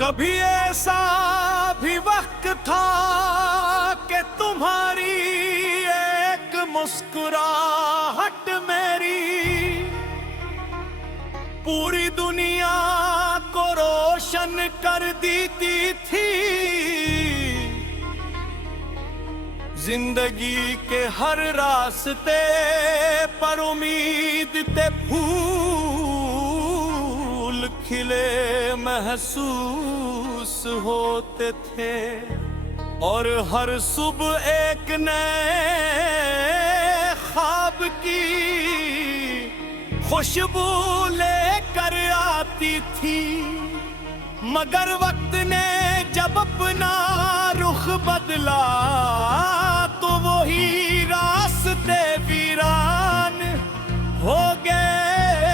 कभी ऐसा भी वक्त था कि तुम्हारी एक मुस्कुराहट मेरी पूरी दुनिया को रोशन कर देती थी। जिंदगी के हर रास्ते पर उम्मीद ते फूल खिले महसूस होते थे और हर सुबह एक नए ख्वाब की खुशबू लेकर आती थी। मगर वक्त ने जब अपना रुख बदला तो वही रास्ते वीरान हो गए,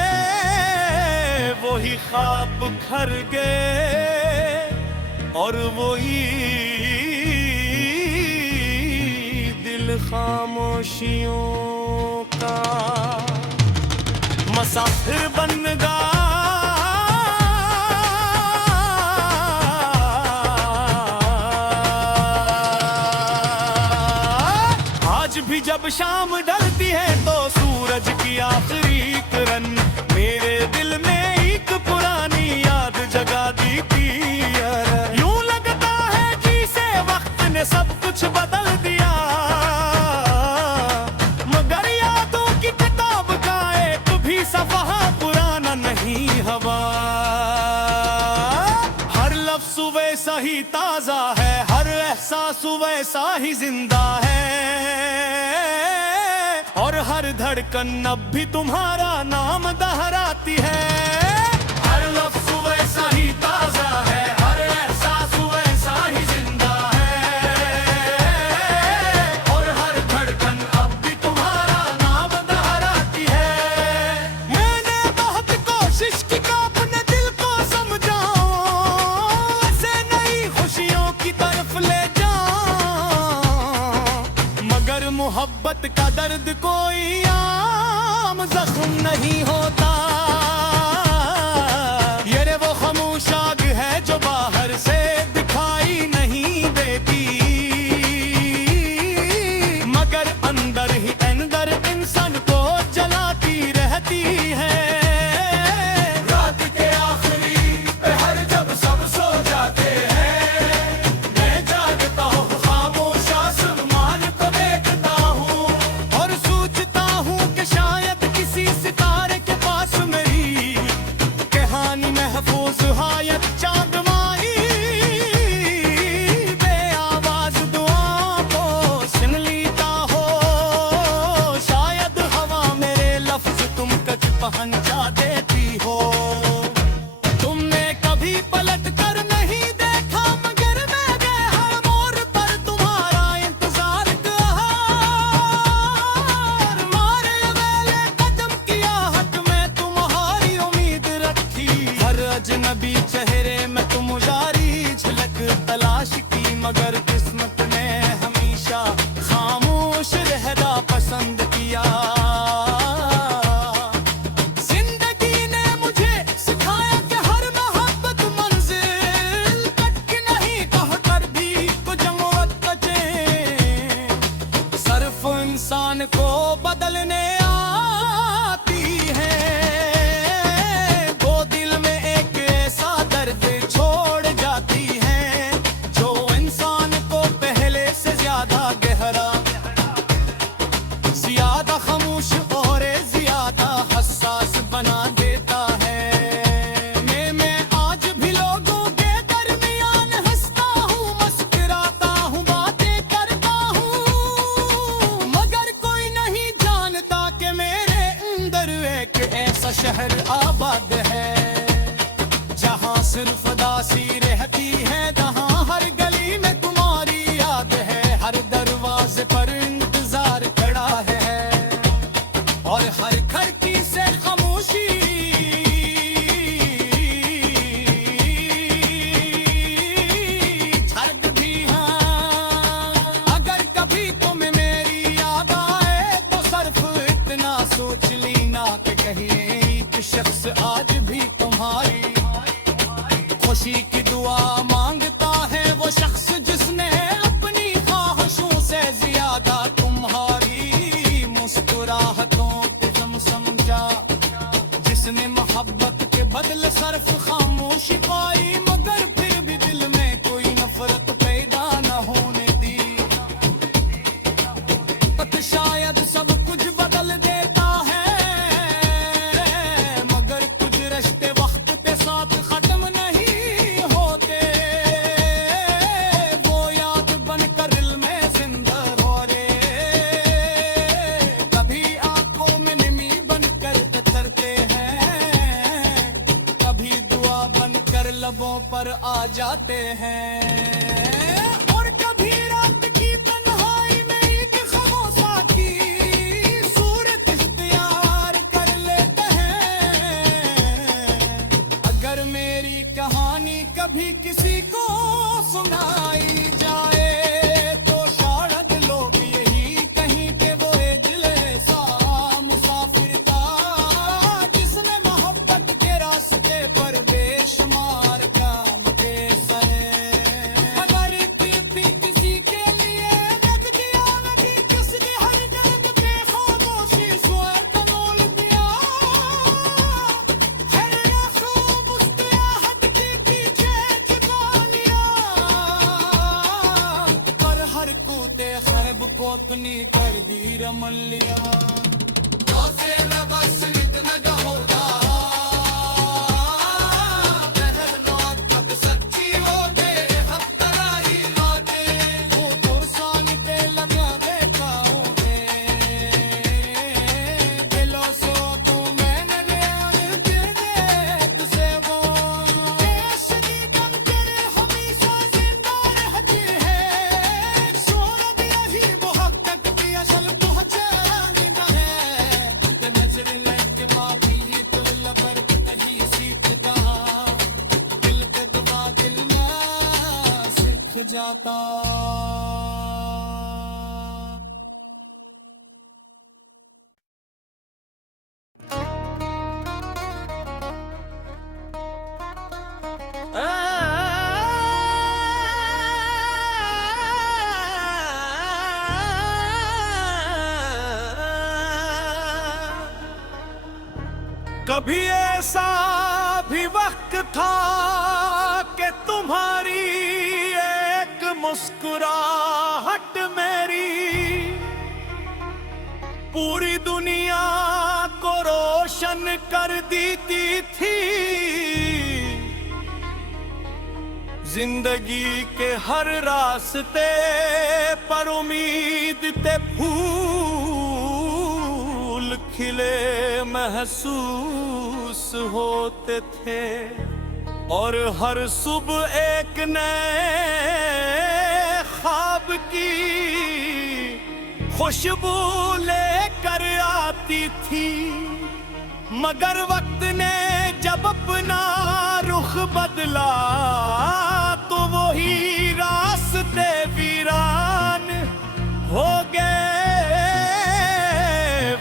वही ख्वाब खर गए और वही दिल खामोशियों का मुसाफिर बन गया। आज भी जब शाम ढलती है तो सूरज की आखिरी किरण मेरे दिल में एक पुरानी याद जगा देती है। यूं लगता है जैसे वक्त ने सब कुछ बदल दिया, मगर यादों की किताब का एक भी सफ़हा पुराना नहीं हवा। हर लफ्ज़ वैसा ही ताज़ा है, हर एहसास वैसा ही जिंदा है और हर धड़कन अब भी तुम्हारा नाम दोहराती है। हर लफ्ज़ वैसा ही ताज़ा है, हर एहसास वैसा ही जिंदा है और हर धड़कन अब भी तुम्हारा नाम दोहराती है। मैंने बहुत कोशिश की अपने दिल को समझाऊं, ऐसे नई खुशियों की तरफ ले जाऊं, मगर मोहब्बत का दर्द कोई आम जख्म नहीं होता। ये रे वो खामोश आग है जो बाहर से दिखाई नहीं देती, मगर अंदर ही अंदर इंसान को जलाती रहती है। रात के आखिरी पहर जब सब सो जाते हैं, मैं जागता हूँ खामोश आसमान को देखता हूँ और सोचता हूँ कि शायद किसी सितारे के पास मेरी कहानी महफूज हायत चांद माई बे आवाज दुआ को सुन लेता हो। शायद हवा मेरे लफ्ज तुम तक पहुंचा देती हो। तुमने कभी पलट कर नहीं देखा, मगर मैं गए हर मोड़ पर तुम्हारा इंतजार किया। मारे वेले कदम किया हक में तुम्हारी उम्मीद रखी, हर अजनबी चेहरे में तुम जारी झलक तलाश की, मगर किस्मत ने हमेशा खामोश रहना पसंद किया। जिंदगी ने मुझे सिखाया कि हर मोहब्बत मंजिल तक की नहीं, कहकर भी कुछ मुवक्कतें सिर्फ इंसान को बदलने आती है। वो दिल में एक ऐसा दर्द छोड़ जाती है जो इंसान को पहले से ज्यादा गहरा, ज्यादा खामोश और ज्यादा हसास बना देता है। मैं आज भी लोगों के दरमियान हंसता हूँ, मुस्कुराता हूँ, बातें करता हूँ, मगर कोई नहीं जानता कि मेरे अंदर एक ऐसा शहर आबाद है जहाँ सिर्फ दासी रहती है, जहाँ हर गली में तुम्हारी याद है, हर दरवाजे पर इंतजार खड़ा है और हर खिड़की से खामोशी झलकती है। अगर कभी तुम्हें मेरी याद आए तो सिर्फ इतना सोच लेना कि कहीं एक शख्स आज भी तुम्हारी खुशी की दुआ बदल सर्फ खामोशी पाई, मगर फिर भी दिल में कोई नफरत पैदा न होने दी। वक्त शायद सब कुछ बदल देता है, मगर कुछ रिश्ते वक्त के साथ खत्म नहीं होते। वो याद बनकर दिल में जिंदा रोरे, कभी आंखों में नमी बनकर उतरते हैं, कभी दुआ बनकर लबों पर आ जाते हैं। और कभी रात की तन्हाई में एक खामोशा की सूरत इख्तियार कर लेते हैं। अगर मेरी कहानी कभी किसी को सुनाई जाए, तो शायद लोग यही कहीं के वो एक दिल ऐसा मुसाफिर था, जिसने मोहब्बत के रास्ते पर बेशुमार काम दे सहे। अगर भी किसी के लिए रख दिया नबी, किसने हर दर्द पे खामोशी स्वर्ग मोल दिया। हर रसूब उसके आहद की पीछे चुका लिया, पर हर कूते खैब को अपनी कर दी रमन लिया। से बस इतना जो होता, बहर कब सच्ची हो गए हम तरह ही लौटे। वो तुरसान पे लगा देखा उन्हें, दिलों से तू मैंने लिया फिर देख से वो। देश की गम तेरे हमेशा जिंदा रहती है, सूरत यही मोहब्बत की असल पहचान है। नजर लग माफी तुल पर कहीं सीखता, दिल के दुआ दिल ना सीख जाता। कभी ऐसा भी वक्त था कि तुम्हारी एक मुस्कुराहट मेरी पूरी दुनिया को रोशन कर देती थी। जिंदगी के हर रास्ते पर उम्मीद ते फूल खिले महसूस होते थे, और हर सुबह एक नए ख्वाब की खुशबू लेकर आती थी। मगर वक्त ने जब अपना रुख बदला, तो वही रास्ते वीरान हो गए,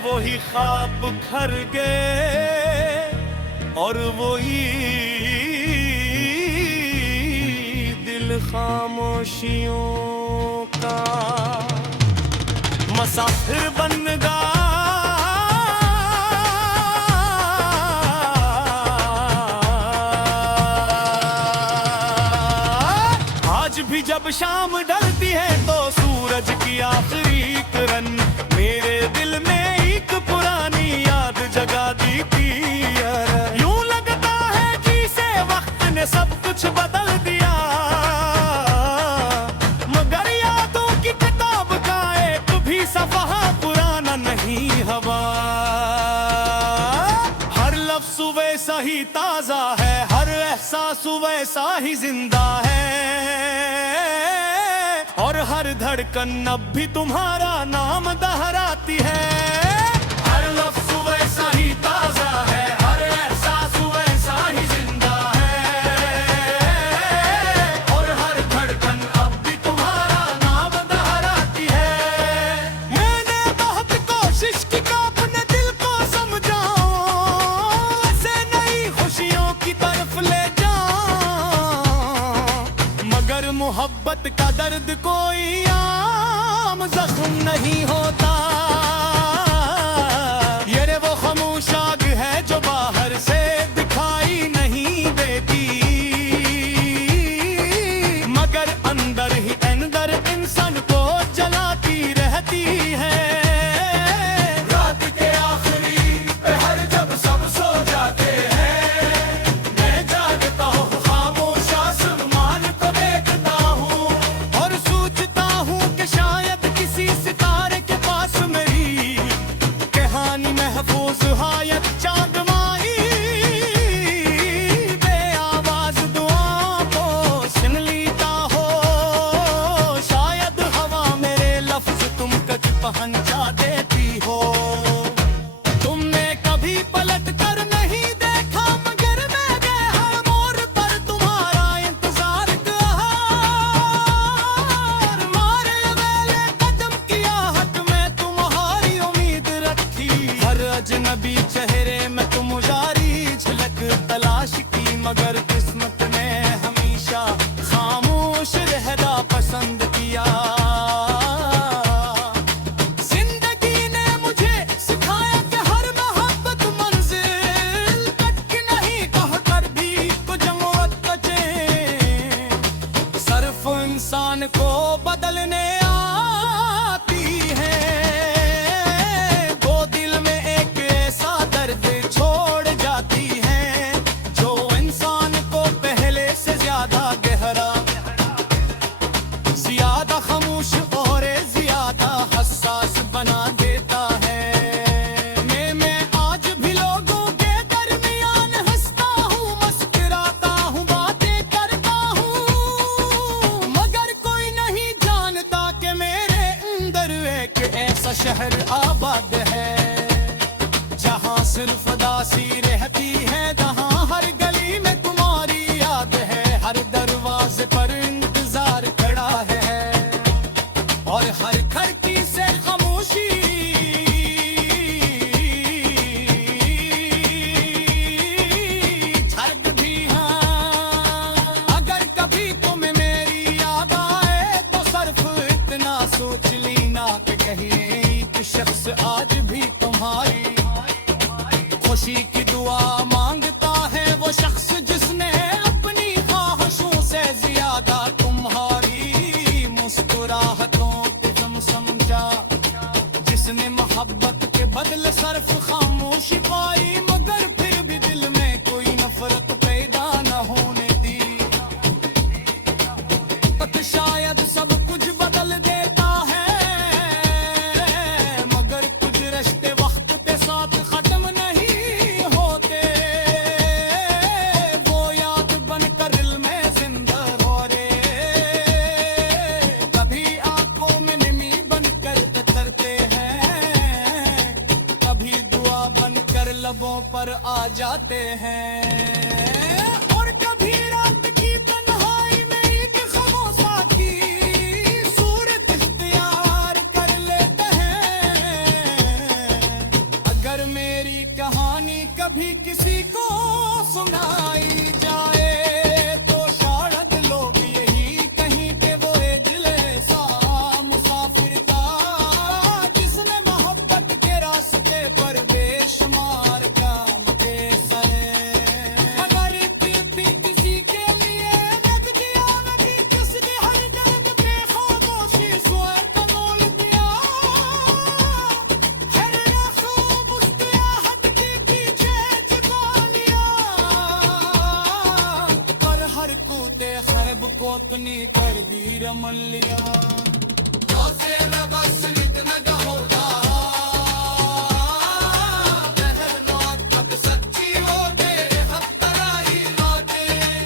वही ख्वाब खर गए, और वही दिल खामोशियों का मुसाफिर बन गया। आज भी जब शाम ढलती है तो सूरज की आखिरी किरण मेरे दिल में एक पुरानी याद जगा देती है। यूं लगता है जैसे वक्त ने सब कुछ बदल दिया, मगर यादों की किताब का एक भी सफ़हा पुराना नहीं हवा। हर लफ्ज़ वैसा ही ताज़ा है, हर एहसास वैसा ही जिंदा है, और हर धड़कन अब भी तुम्हारा नाम दोहराती है। हर लफ्ज़ वैसा ही ताज़ा है, हर एहसास वैसा ही जिंदा है, और हर धड़कन अब भी तुम्हारा नाम दोहराती है। मैंने बहुत कोशिश की अपने दिल को समझाऊं, ऐसे नई खुशियों की तरफ ले जाऊं, मगर मोहब्बत का दर्द कोई आम जख्म नहीं होता। ये रे वो खामोश आग है जो बाहर से दिखाई मगर किस्मत ने हमेशा खामोश रहना पसंद किया। जिंदगी ने मुझे सिखाया कि हर मोहब्बत मंजिल तक की नहीं, कहकर भी कुछ मुवक्कते सिर्फ इंसान को बदलने आती है। वो दिल में एक ऐसा दर्द छोड़ जाती है जो इंसान को पहले से ज्यादा गहरा, ज्यादा खामोश और ज्यादा हसास बना देता है। मैं आज भी लोगों के दरमियान हंसता हूँ, मुस्कुराता हूँ, बातें करता हूँ, मगर कोई नहीं जानता कि मेरे अंदर एक ऐसा शहर आबाद है जहाँ सिर्फ दासी रहती है, जहाँ हर गली में तुम्हारी याद है, हर दरवाजे पर इंतजार खड़ा है और हर खिड़की से खामोशी झलक भी है। अगर कभी तुम्हें मेरी याद आए तो सिर्फ इतना सोच लेना कि कहीं एक शख्स आज भी तुम्हारी खुशी की दुआ मांगता है, वो शख्स जिसने अपनी ख्वाहिशों से ज्यादा तुम्हारी मुस्कुराहटों पे गम समझा, जिसने मोहब्बत के बदले सिर्फ खामोशी पाई, मगर फिर भी दिल में कोई नफरत पैदा न होने दी। वक्त शायद सब कुछ बदल देता है, मगर कुछ रिश्ते वक्त के साथ खत्म नहीं होते। वो याद बनकर दिल में जिंदा हो रे, कभी आंखों में नमी बनकर उतरते हैं, कभी दुआ बनकर लबों पर आ जाते हैं, और कभी रात की तन्हाई में एक खामोशा की सूरत इख्तियार कर लेते हैं। अगर मेरी कहानी कभी किसी को सुनाई जाए तो शायद लोग यही कहीं के वो एक दिल ऐसा मुसाफिर था जिसने मोहब्बत के रास्ते पर बेशुमार काम दे सहे, मगर भी किसी के लिए रख दिया नहीं, किसने हर दर्द पे खामोशी स्वर मोल दिया। हर खूब उसके आहट के पीछे छुपा लिया, पर हर कूते खैब को अपनी कर दी रमन लिया। से बस इतना होता सच्ची हो दे हर तरह ही लौटे,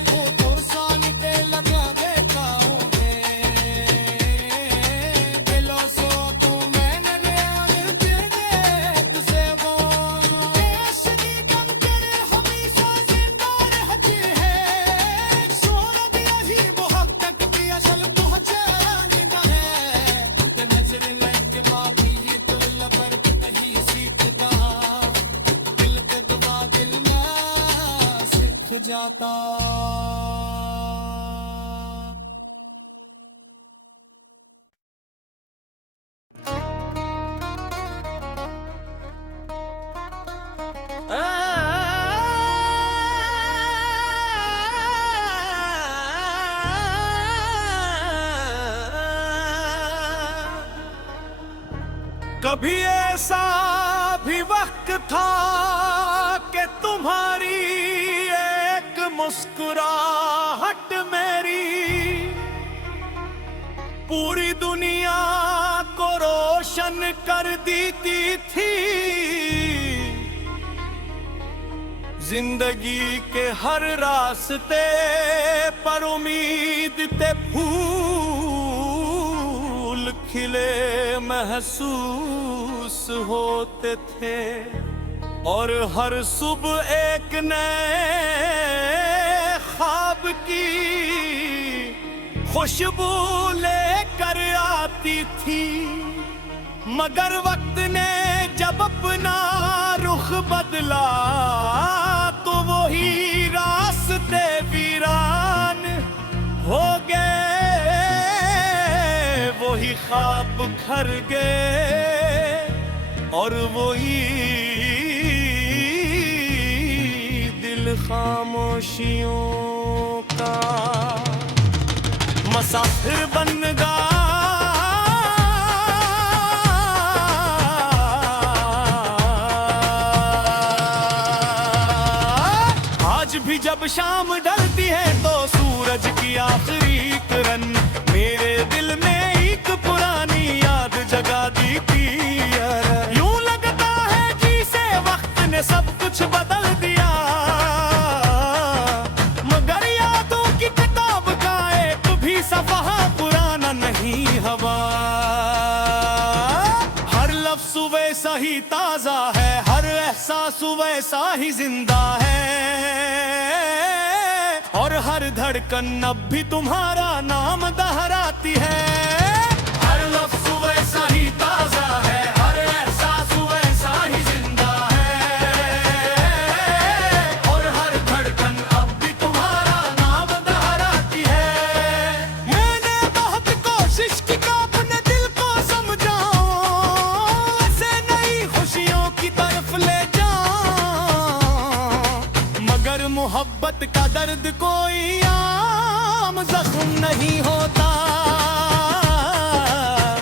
वो तुरसानी पे लगा देता हूँ दिलों सो तू मैंने फिर दे तुझे वो देश की गम तेरे हमेशा जिंदा रहती है। सूरत यही वो हक तक भी असल पहुँचा देता है, नजर लग के माफी तो लबर नहीं सीखता, दिल के दुआ दिल ना सीख जाता। कभी ऐसा भी वक्त था कि तुम्हारी एक मुस्कुराहट मेरी पूरी दुनिया को रोशन कर देती थी। जिंदगी के हर रास्ते पर उम्मीद ते फूल खिले महसूस होते थे, और हर सुबह एक नए ख्वाब की खुशबू लेकर आती थी। मगर वक्त ने जब अपना रुख बदला तो वही रास्ते ख्वाब घर गए और वही दिल खामोशियों का मुसाफिर बन गया। आज भी जब शाम ढलती है तो सूरज की आखिरी किरण मेरे दिल में एक पुरानी याद जगा देती है। यूं लगता है जैसे वक्त ने सब कुछ बदल दिया, मगर यादों की किताब का एक भी सफ़हा पुराना नहीं हवा। हर लफ्ज़ वैसा ही ताज़ा है, हर एहसास वैसा ही जिंदा है, और हर धड़कन अब भी तुम्हारा नाम दोहराती है। हर लफ्ज़ वैसा ही ताज़ा है, हर एहसास वैसा ही जिंदा है, और हर धड़कन अब भी तुम्हारा नाम दोहराती है। मैंने बहुत कोशिश की अपने दिल को समझाऊं, ऐसे नई खुशियों की तरफ ले जाऊं, मगर मोहब्बत का दर्द कोई आम जख्म नहीं होता।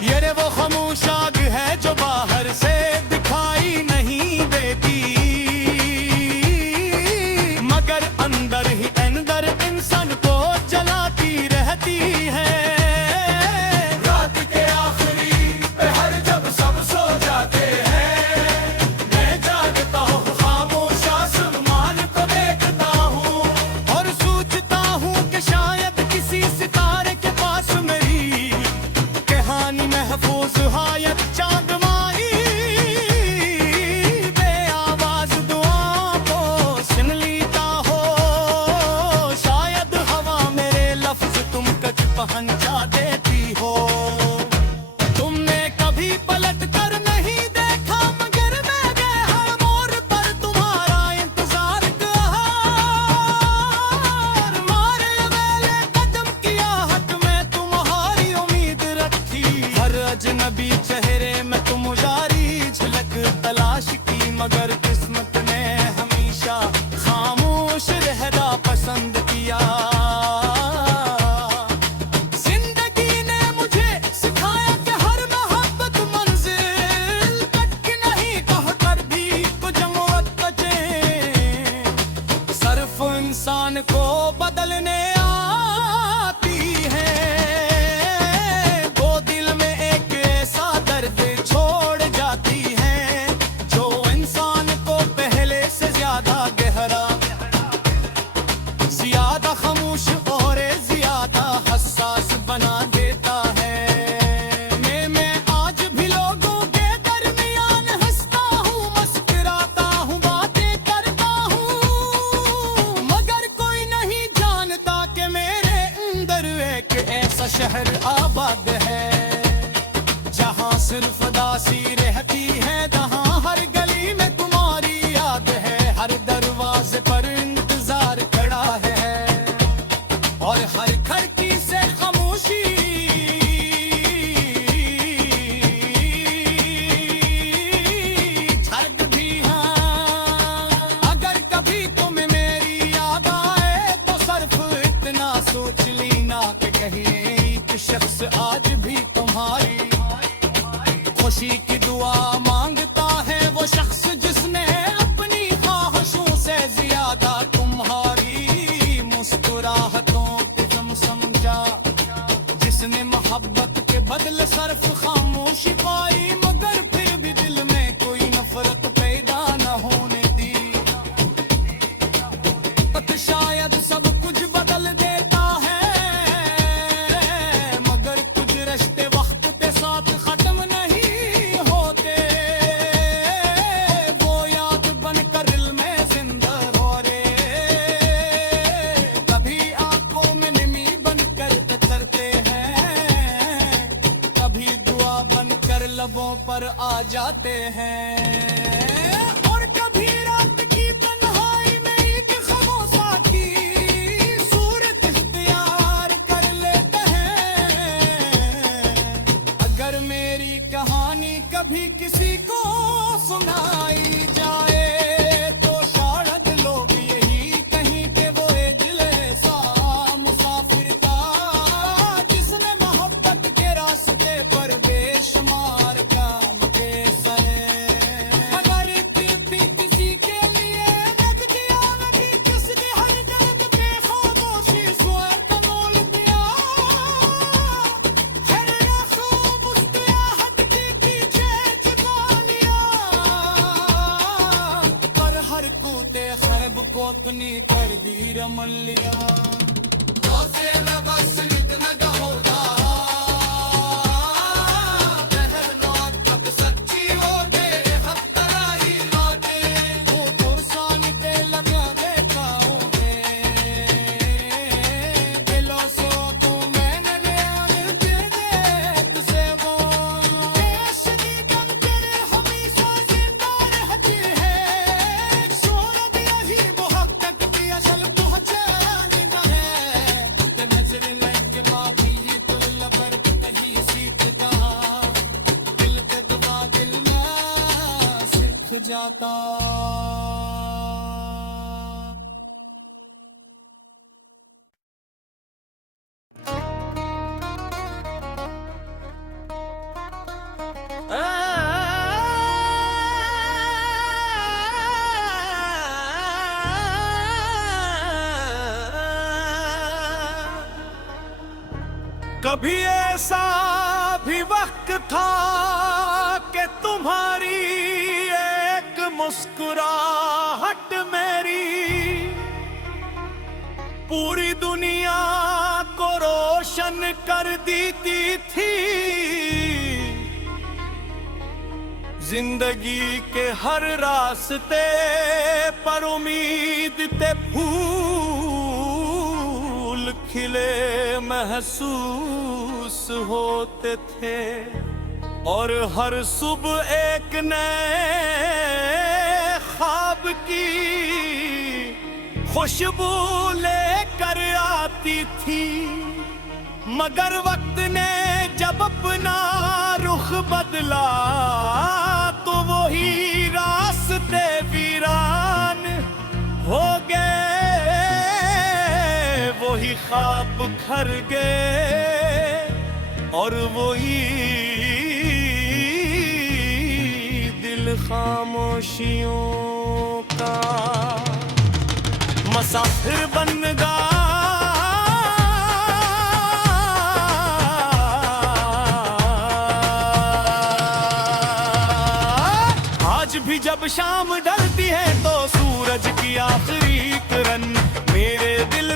ये रे वो खामोश आग है जो बाहर से दिखाई नहीं देती, मगर अंदर ही अंदर इंसान को जलाती रहती है। रात के आखिरी पहर जब सब सो जाते हैं, मैं जागता हूँ खामोश आसमान को देखता हूँ, और सोचता हूँ कि शायद किसी सितारे के पास मेरी कहानी महफूज हायत चांद माई बे आवाज दुआओं को सुन लेता हो। शायद हवा मेरे लफ्ज तुम तक पहुंचा देती हो। तुमने कभी पलट कर नहीं देखा, मगर मैं गए हर मोड़ पर तुम्हारा इंतजार कहा। मारे वेले कदम किया हक में तुम्हारी उम्मीद रखी, हर अजनबी चेहरे में तुम जारी झलक तलाश की, मगर किस्मत ने हमेशा खामोश रहना पसंद किया। जिंदगी ने मुझे सिखाया कि हर मोहब्बत मंजिल तक की नहीं, कहकर भी कुछ मुवक्कते सिर्फ इंसान को बदलने आती है। वो दिल में एक ऐसा दर्द छोड़ जाती है जो इंसान को पहले से ज्यादा गहरा, ज्यादा खामोश और ज्यादा हसास बना देता है। मैं आज भी लोगों के दरमियान हंसता हूँ, मुस्कुराता हूँ, बातें करता हूँ, मगर कोई नहीं जानता कि मेरे अंदर एक ऐसा शहर आबाद है जहाँ सिर्फ दासी रहती है, जहाँ हर गली में तुम्हारी याद है, हर दरवाजे पर इंतजार खड़ा है, और हर खिड़की से खामोशी झलक भी है। अगर कभी तुम्हें मेरी याद आए तो सिर्फ इतना सोच लेना कि कहीं एक शख्स आज भी तुम्हारी खुशी की दुआ मांगता है, वो शख्स जिसने अपनी ख्वाहिशों से ज्यादा तुम्हारी मुस्कुराहटों को तुम समझा, जिसने मोहब्बत के बदले सिर्फ खामोशी पाई, मगर फिर भी दिल में कोई नफरत पैदा न होने दी। वक्त शायद सब कुछ बदल देता है, मगर कुछ रिश्ते वक्त के साथ खत्म नहीं होते। वो याद बनकर दिल में जिंदा हो रे, कभी आंखों में नमी बनकर उतरते हैं, कभी दुआ बनकर लबों पर आ जाते हैं, और कभी रात की तन्हाई में एक खामोशा की सूरत इख्तियार कर लेते हैं। ही रमन लिया से बस इतना का होता बहनो तब सच्ची हो गए हम तरह ही लौटे वो पुरसान पे लगा देखा होंगे दिलों सो तू मैंने दे दे तुझे वो देश की गम तेरे हमेशा जिंदा रहती है सूरत यही वो हक तक की असल पहुंचाना है ते नजर लग माफी तो लबर नहीं सीखता दिल के दुआ दिल ना सीख जाता कभी ऐसा भी वक्त था कि तुम्हारी एक मुस्कुराहट मेरी पूरी दुनिया को रोशन कर देती थी जिंदगी के हर रास्ते पर उम्मीद ते फूल खिले महसूस होते थे और हर सुबह एक नए ख्वाब की खुशबू लेकर आती थी मगर वक्त ने जब अपना रुख बदला तो वही रास्ते वीरान हो गए वही ख्वाब खर गए और वही दिल खामोशियों का मुसाफिर बन गया भी जब शाम ढलती है तो सूरज की आखिरी किरण मेरे दिल